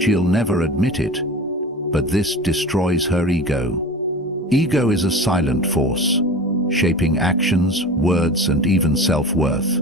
She'll never admit it, but this destroys her ego. Ego is a silent force, shaping actions, words, and even self-worth.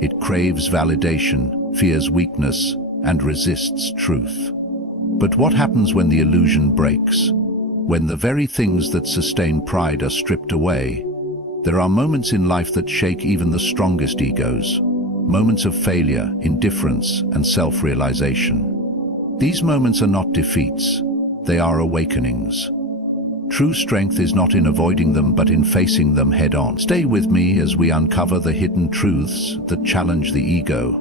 It craves validation, fears weakness, and resists truth. But what happens when the illusion breaks? When the very things that sustain pride are stripped away? There are moments in life that shake even the strongest egos. Moments of failure, indifference, and self-realization. These moments are not defeats, they are awakenings. True strength is not in avoiding them, but in facing them head-on. Stay with me as we uncover the hidden truths that challenge the ego.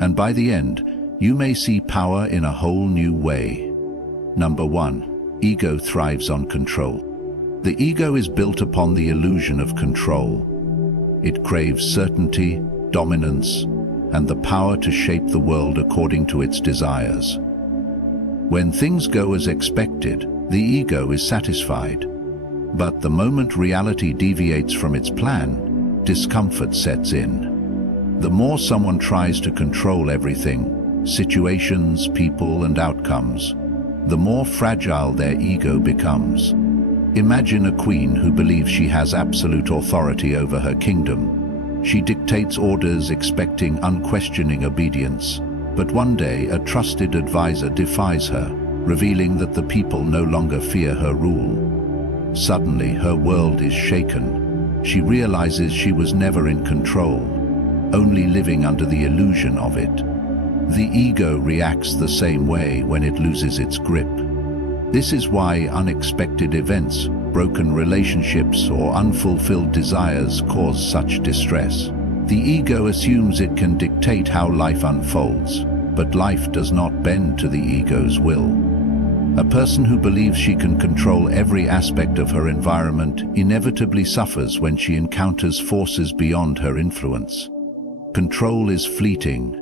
And by the end, you may see power in a whole new way. Number 1. Ego thrives on control. The ego is built upon the illusion of control. It craves certainty, dominance, and the power to shape the world according to its desires. When things go as expected, the ego is satisfied. But the moment reality deviates from its plan, discomfort sets in. The more someone tries to control everything, situations, people, and outcomes, the more fragile their ego becomes. Imagine a queen who believes she has absolute authority over her kingdom. She dictates orders, expecting unquestioning obedience. But one day, a trusted advisor defies her, revealing that the people no longer fear her rule. Suddenly, her world is shaken. She realizes she was never in control, only living under the illusion of it. The ego reacts the same way when it loses its grip. This is why unexpected events, broken relationships, or unfulfilled desires cause such distress. The ego assumes it can dictate how life unfolds, but life does not bend to the ego's will. A person who believes she can control every aspect of her environment inevitably suffers when she encounters forces beyond her influence. Control is fleeting.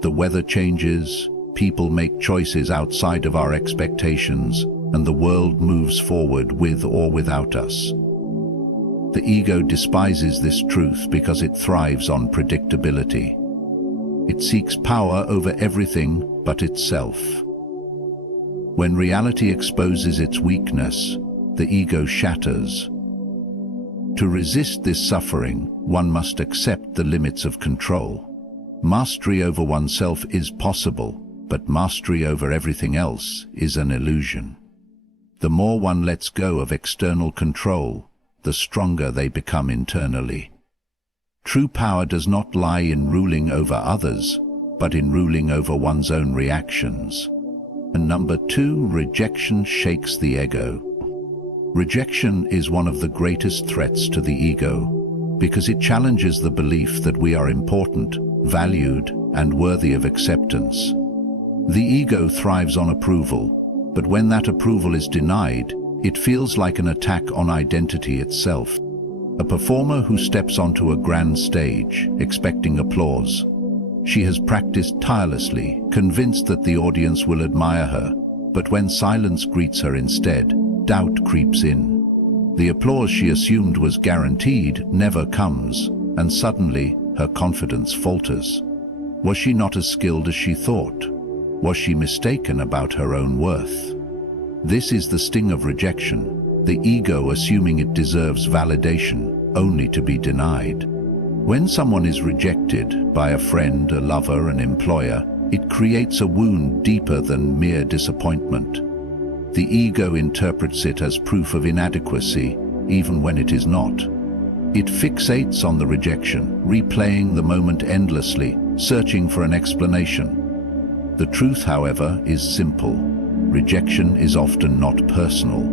The weather changes, people make choices outside of our expectations, and the world moves forward with or without us. The ego despises this truth because it thrives on predictability. It seeks power over everything but itself. When reality exposes its weakness, the ego shatters. To resist this suffering, one must accept the limits of control. Mastery over oneself is possible, but mastery over everything else is an illusion. The more one lets go of external control, the stronger they become internally. True power does not lie in ruling over others, but in ruling over one's own reactions. And number 2, rejection shakes the ego. Rejection is one of the greatest threats to the ego, because it challenges the belief that we are important, valued, and worthy of acceptance. The ego thrives on approval, but when that approval is denied, it feels like an attack on identity itself. A performer who steps onto a grand stage, expecting applause. She has practiced tirelessly, convinced that the audience will admire her, but when silence greets her instead, doubt creeps in. The applause she assumed was guaranteed never comes, and suddenly her confidence falters. Was she not as skilled as she thought? Was she mistaken about her own worth? This is the sting of rejection, the ego assuming it deserves validation, only to be denied. When someone is rejected by a friend, a lover, an employer, it creates a wound deeper than mere disappointment. The ego interprets it as proof of inadequacy, even when it is not. It fixates on the rejection, replaying the moment endlessly, searching for an explanation. The truth, however, is simple. Rejection is often not personal.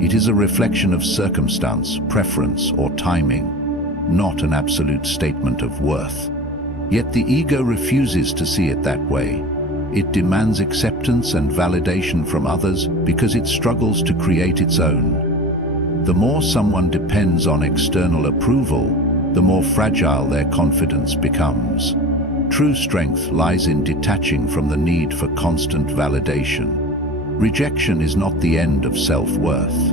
It is a reflection of circumstance, preference, or timing, not an absolute statement of worth. Yet the ego refuses to see it that way. It demands acceptance and validation from others because it struggles to create its own. The more someone depends on external approval, the more fragile their confidence becomes. True strength lies in detaching from the need for constant validation. Rejection is not the end of self-worth.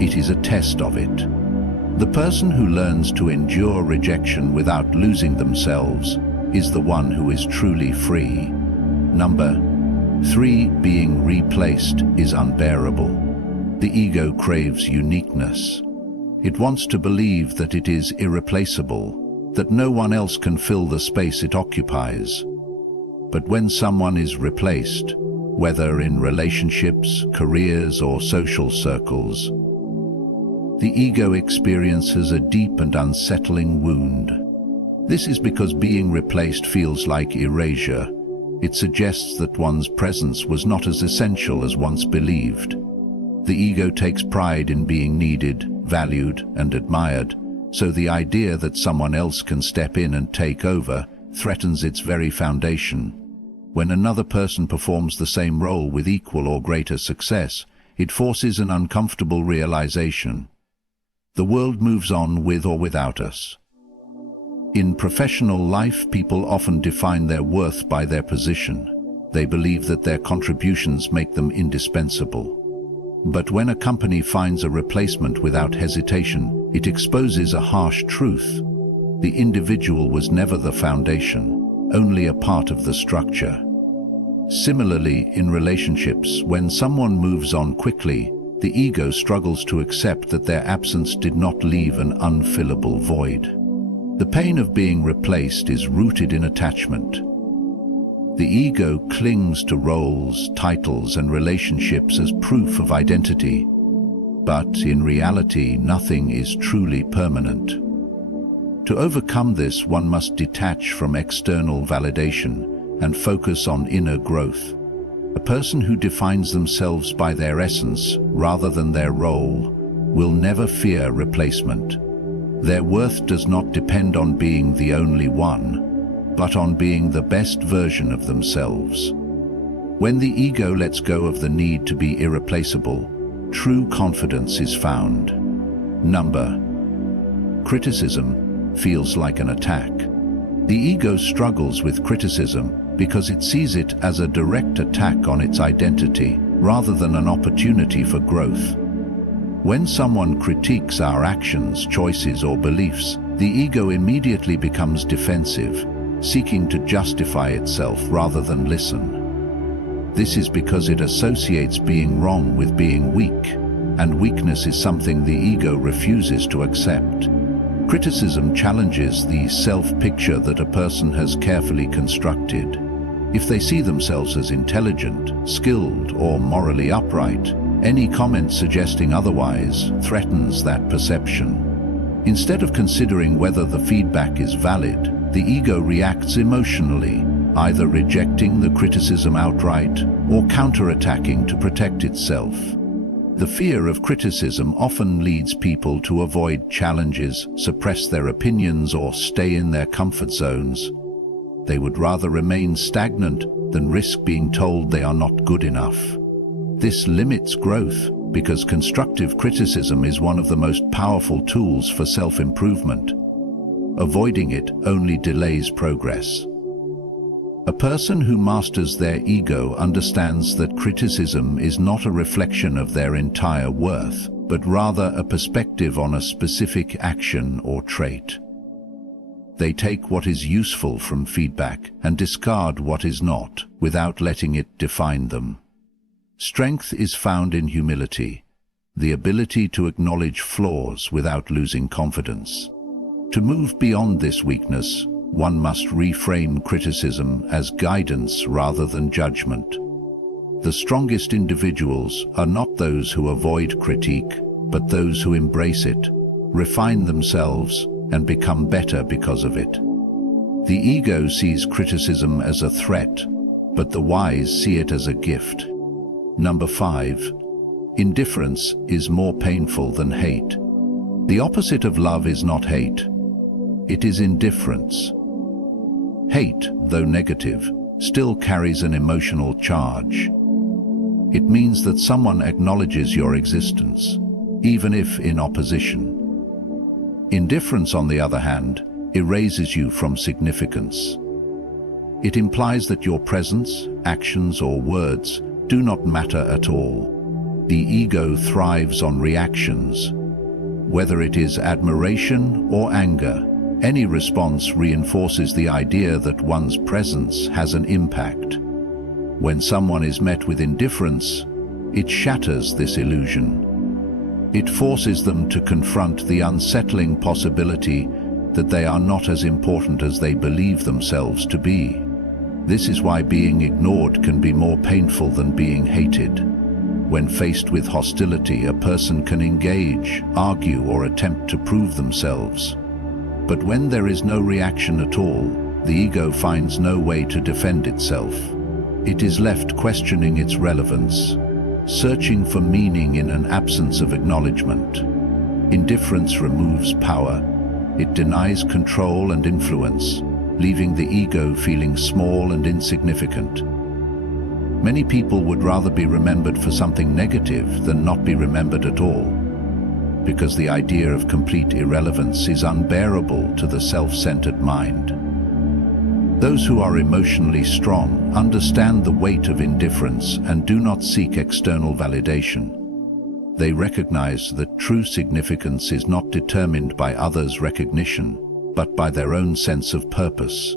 It is a test of it. The person who learns to endure rejection without losing themselves is the one who is truly free. Number 3. Being replaced is unbearable. The ego craves uniqueness. It wants to believe that it is irreplaceable, that no one else can fill the space it occupies. But when someone is replaced, whether in relationships, careers, or social circles, the ego experiences a deep and unsettling wound. This is because being replaced feels like erasure. It suggests that one's presence was not as essential as once believed. The ego takes pride in being needed, valued, and admired, so the idea that someone else can step in and take over threatens its very foundation. When another person performs the same role with equal or greater success, it forces an uncomfortable realization. The world moves on with or without us. In professional life, people often define their worth by their position. They believe that their contributions make them indispensable. But when a company finds a replacement without hesitation, it exposes a harsh truth. The individual was never the foundation, only a part of the structure. Similarly, in relationships, when someone moves on quickly, the ego struggles to accept that their absence did not leave an unfillable void. The pain of being replaced is rooted in attachment. The ego clings to roles, titles, and relationships as proof of identity. But in reality, nothing is truly permanent. To overcome this, one must detach from external validation and focus on inner growth. A person who defines themselves by their essence rather than their role will never fear replacement. Their worth does not depend on being the only one, but on being the best version of themselves. When the ego lets go of the need to be irreplaceable, true confidence is found. Criticism feels like an attack. The ego struggles with criticism because it sees it as a direct attack on its identity rather than an opportunity for growth. When someone critiques our actions, choices, or beliefs, the ego immediately becomes defensive, seeking to justify itself rather than listen. This is because it associates being wrong with being weak, and weakness is something the ego refuses to accept. Criticism challenges the self-picture that a person has carefully constructed. If they see themselves as intelligent, skilled, or morally upright, any comment suggesting otherwise threatens that perception. Instead of considering whether the feedback is valid, the ego reacts emotionally, either rejecting the criticism outright or counterattacking to protect itself. The fear of criticism often leads people to avoid challenges, suppress their opinions, or stay in their comfort zones. They would rather remain stagnant than risk being told they are not good enough. This limits growth because constructive criticism is one of the most powerful tools for self-improvement. Avoiding it only delays progress. A person who masters their ego understands that criticism is not a reflection of their entire worth, but rather a perspective on a specific action or trait. They take what is useful from feedback and discard what is not, without letting it define them. Strength is found in humility, the ability to acknowledge flaws without losing confidence. To move beyond this weakness, one must reframe criticism as guidance rather than judgment. The strongest individuals are not those who avoid critique, but those who embrace it, refine themselves, and become better because of it. The ego sees criticism as a threat, but the wise see it as a gift. 5. Indifference is more painful than hate. The opposite of love is not hate. It is indifference. Hate, though negative, still carries an emotional charge. It means that someone acknowledges your existence, even if in opposition. Indifference, on the other hand, erases you from significance. It implies that your presence, actions, or words do not matter at all. The ego thrives on reactions. Whether it is admiration or anger, any response reinforces the idea that one's presence has an impact. When someone is met with indifference, it shatters this illusion. It forces them to confront the unsettling possibility that they are not as important as they believe themselves to be. This is why being ignored can be more painful than being hated. When faced with hostility, a person can engage, argue, or attempt to prove themselves. But when there is no reaction at all, the ego finds no way to defend itself. It is left questioning its relevance, searching for meaning in an absence of acknowledgement. Indifference removes power. It denies control and influence, leaving the ego feeling small and insignificant. Many people would rather be remembered for something negative than not be remembered at all, because the idea of complete irrelevance is unbearable to the self-centered mind. Those who are emotionally strong understand the weight of indifference and do not seek external validation. They recognize that true significance is not determined by others' recognition, but by their own sense of purpose.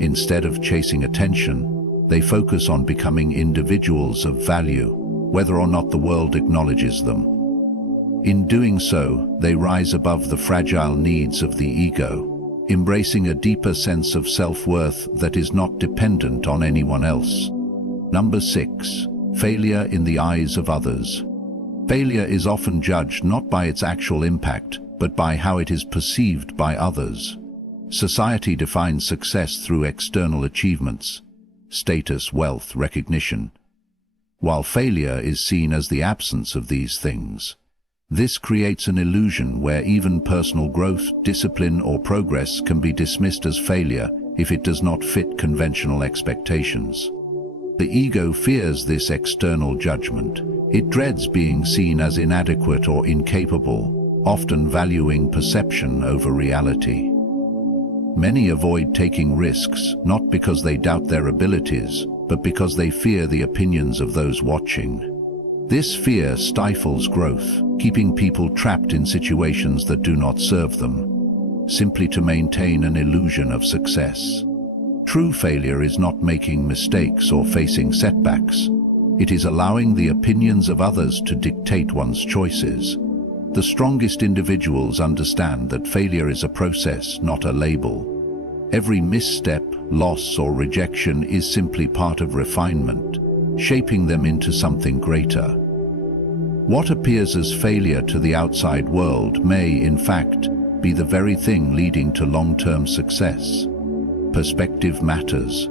Instead of chasing attention, they focus on becoming individuals of value, whether or not the world acknowledges them. In doing so, they rise above the fragile needs of the ego, embracing a deeper sense of self-worth that is not dependent on anyone else. Number 6. Failure in the eyes of others. Failure is often judged not by its actual impact, but by how it is perceived by others. Society defines success through external achievements, status, wealth, recognition, while failure is seen as the absence of these things. This creates an illusion where even personal growth, discipline, or progress can be dismissed as failure if it does not fit conventional expectations. The ego fears this external judgment. It dreads being seen as inadequate or incapable, often valuing perception over reality. Many avoid taking risks, not because they doubt their abilities, but because they fear the opinions of those watching. This fear stifles growth, keeping people trapped in situations that do not serve them, simply to maintain an illusion of success. True failure is not making mistakes or facing setbacks. It is allowing the opinions of others to dictate one's choices. The strongest individuals understand that failure is a process, not a label. Every misstep, loss, or rejection is simply part of refinement, shaping them into something greater. What appears as failure to the outside world may, in fact, be the very thing leading to long-term success. Perspective matters.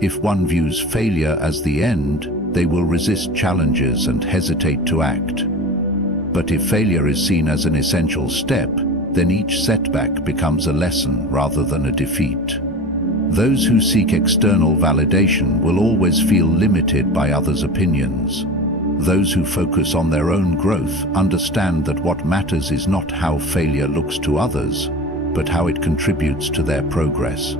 If one views failure as the end, they will resist challenges and hesitate to act. But if failure is seen as an essential step, then each setback becomes a lesson rather than a defeat. Those who seek external validation will always feel limited by others' opinions. Those who focus on their own growth understand that what matters is not how failure looks to others, but how it contributes to their progress.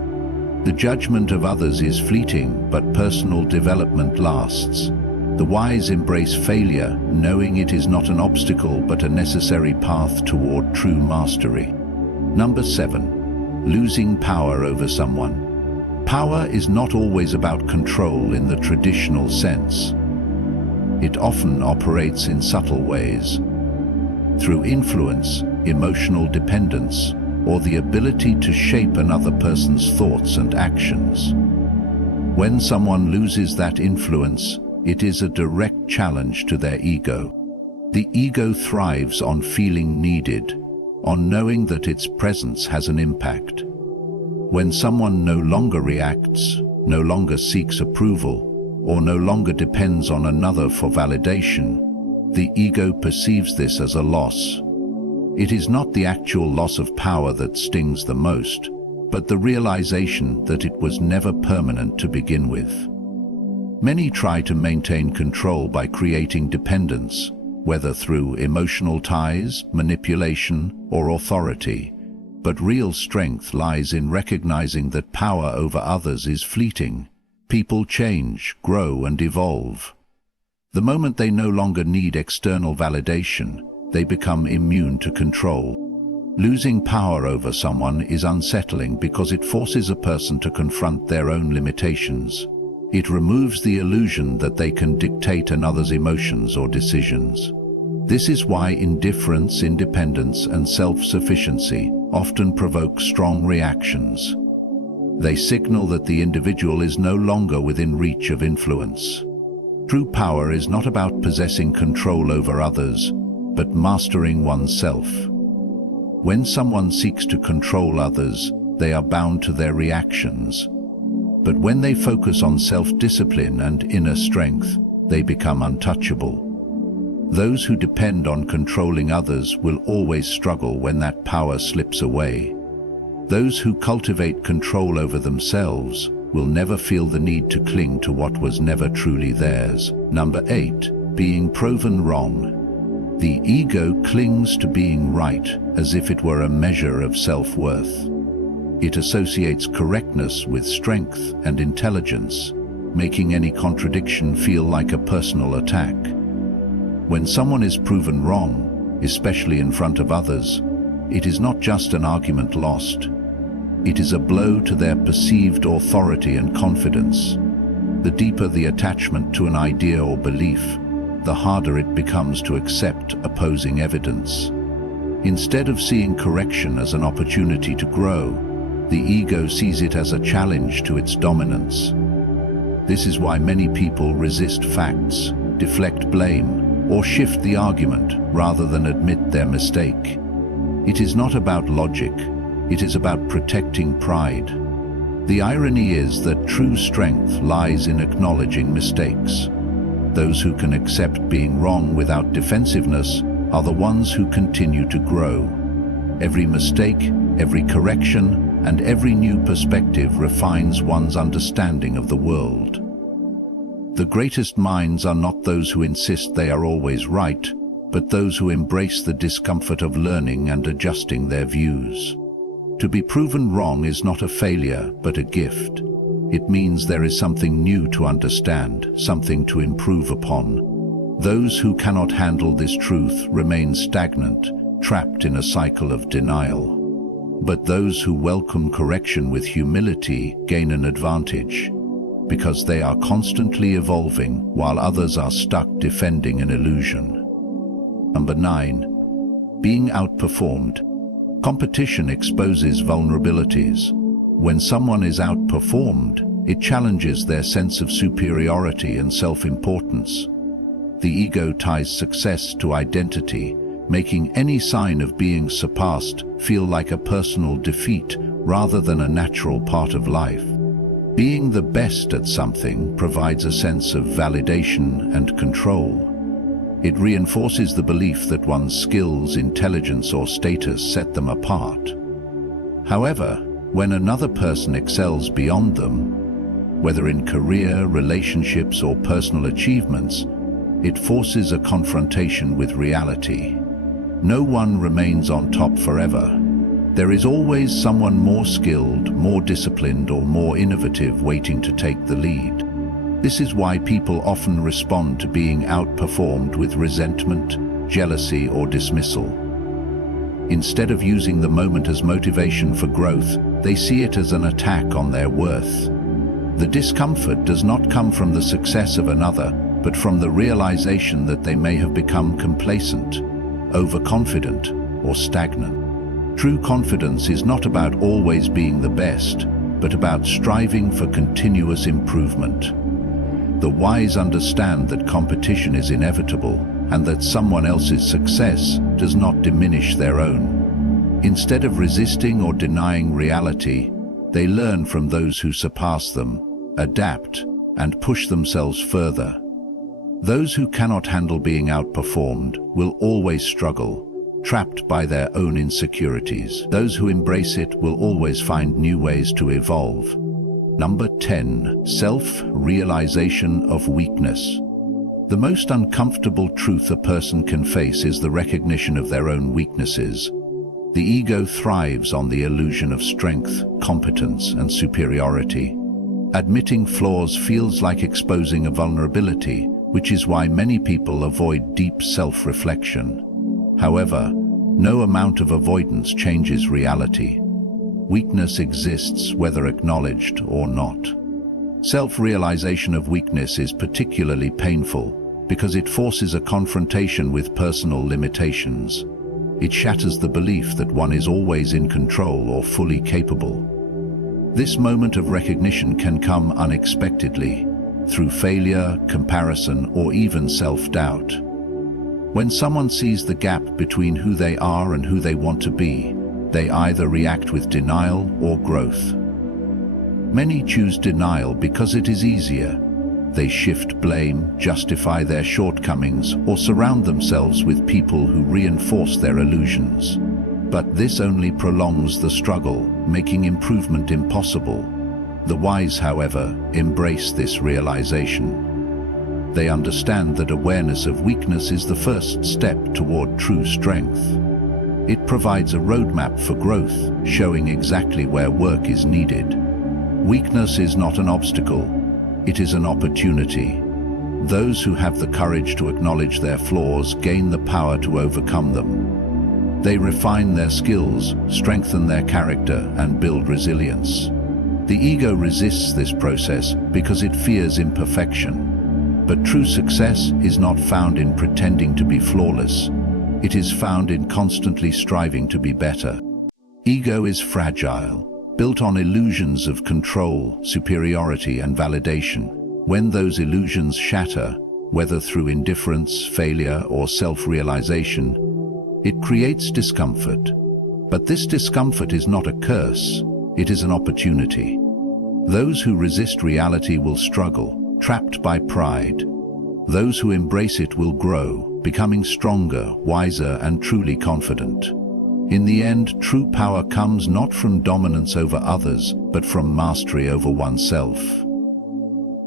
The judgment of others is fleeting, but personal development lasts. The wise embrace failure, knowing it is not an obstacle but a necessary path toward true mastery. Number 7. Losing power over someone. Power is not always about control in the traditional sense. It often operates in subtle ways, through influence, emotional dependence, or the ability to shape another person's thoughts and actions. When someone loses that influence, it is a direct challenge to their ego. The ego thrives on feeling needed, on knowing that its presence has an impact. When someone no longer reacts, no longer seeks approval, or no longer depends on another for validation, the ego perceives this as a loss. It is not the actual loss of power that stings the most, but the realization that it was never permanent to begin with. Many try to maintain control by creating dependence, whether through emotional ties, manipulation, or authority. But real strength lies in recognizing that power over others is fleeting. People change, grow, and evolve. The moment they no longer need external validation, they become immune to control. Losing power over someone is unsettling because it forces a person to confront their own limitations. It removes the illusion that they can dictate another's emotions or decisions. This is why indifference, independence, and self-sufficiency often provoke strong reactions. They signal that the individual is no longer within reach of influence. True power is not about possessing control over others, but mastering oneself. When someone seeks to control others, they are bound to their reactions. But when they focus on self-discipline and inner strength, they become untouchable. Those who depend on controlling others will always struggle when that power slips away. Those who cultivate control over themselves will never feel the need to cling to what was never truly theirs. Number 8, being proven wrong. The ego clings to being right as if it were a measure of self-worth. It associates correctness with strength and intelligence, making any contradiction feel like a personal attack. When someone is proven wrong, especially in front of others, it is not just an argument lost. It is a blow to their perceived authority and confidence. The deeper the attachment to an idea or belief, the harder it becomes to accept opposing evidence. Instead of seeing correction as an opportunity to grow, the ego sees it as a challenge to its dominance. This is why many people resist facts, deflect blame, or shift the argument rather than admit their mistake. It is not about logic, it is about protecting pride. The irony is that true strength lies in acknowledging mistakes. Those who can accept being wrong without defensiveness are the ones who continue to grow. Every mistake, every correction, and every new perspective refines one's understanding of the world. The greatest minds are not those who insist they are always right, but those who embrace the discomfort of learning and adjusting their views. To be proven wrong is not a failure, but a gift. It means there is something new to understand, something to improve upon. Those who cannot handle this truth remain stagnant, trapped in a cycle of denial. But those who welcome correction with humility gain an advantage, because they are constantly evolving while others are stuck defending an illusion. Number 9. Being outperformed. Competition exposes vulnerabilities. When someone is outperformed, it challenges their sense of superiority and self-importance. The ego ties success to identity, making any sign of being surpassed feel like a personal defeat rather than a natural part of life. Being the best at something provides a sense of validation and control. It reinforces the belief that one's skills, intelligence, or status set them apart. However, when another person excels beyond them, whether in career, relationships, or personal achievements, it forces a confrontation with reality. No one remains on top forever. There is always someone more skilled, more disciplined, or more innovative waiting to take the lead. This is why people often respond to being outperformed with resentment, jealousy, or dismissal. Instead of using the moment as motivation for growth, they see it as an attack on their worth. The discomfort does not come from the success of another, but from the realization that they may have become complacent, overconfident, or stagnant. True confidence is not about always being the best, but about striving for continuous improvement. The wise understand that competition is inevitable and that someone else's success does not diminish their own. Instead of resisting or denying reality, they learn from those who surpass them, adapt, and push themselves further. Those who cannot handle being outperformed will always struggle, trapped by their own insecurities. Those who embrace it will always find new ways to evolve. Number 10. Self-realization of weakness. The most uncomfortable truth a person can face is the recognition of their own weaknesses. The ego thrives on the illusion of strength, competence, and superiority. Admitting flaws feels like exposing a vulnerability, which is why many people avoid deep self-reflection. However, no amount of avoidance changes reality. Weakness exists whether acknowledged or not. Self-realization of weakness is particularly painful because it forces a confrontation with personal limitations. It shatters the belief that one is always in control or fully capable. This moment of recognition can come unexpectedly, through failure, comparison, or even self-doubt. When someone sees the gap between who they are and who they want to be, they either react with denial or growth. Many choose denial because it is easier. They shift blame, justify their shortcomings, or surround themselves with people who reinforce their illusions. But this only prolongs the struggle, making improvement impossible. The wise, however, embrace this realization. They understand that awareness of weakness is the first step toward true strength. It provides a roadmap for growth, showing exactly where work is needed. Weakness is not an obstacle, it is an opportunity. Those who have the courage to acknowledge their flaws gain the power to overcome them. They refine their skills, strengthen their character, and build resilience. The ego resists this process because it fears imperfection. But true success is not found in pretending to be flawless. It is found in constantly striving to be better. Ego is fragile, built on illusions of control, superiority, and validation. When those illusions shatter, whether through indifference, failure, or self-realization, it creates discomfort. But this discomfort is not a curse, it is an opportunity. Those who resist reality will struggle, trapped by pride. Those who embrace it will grow, becoming stronger, wiser, and truly confident. In the end, true power comes not from dominance over others, but from mastery over oneself.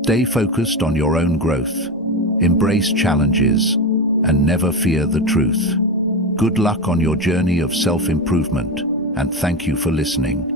Stay focused on your own growth, embrace challenges, and never fear the truth. Good luck on your journey of self-improvement, and thank you for listening.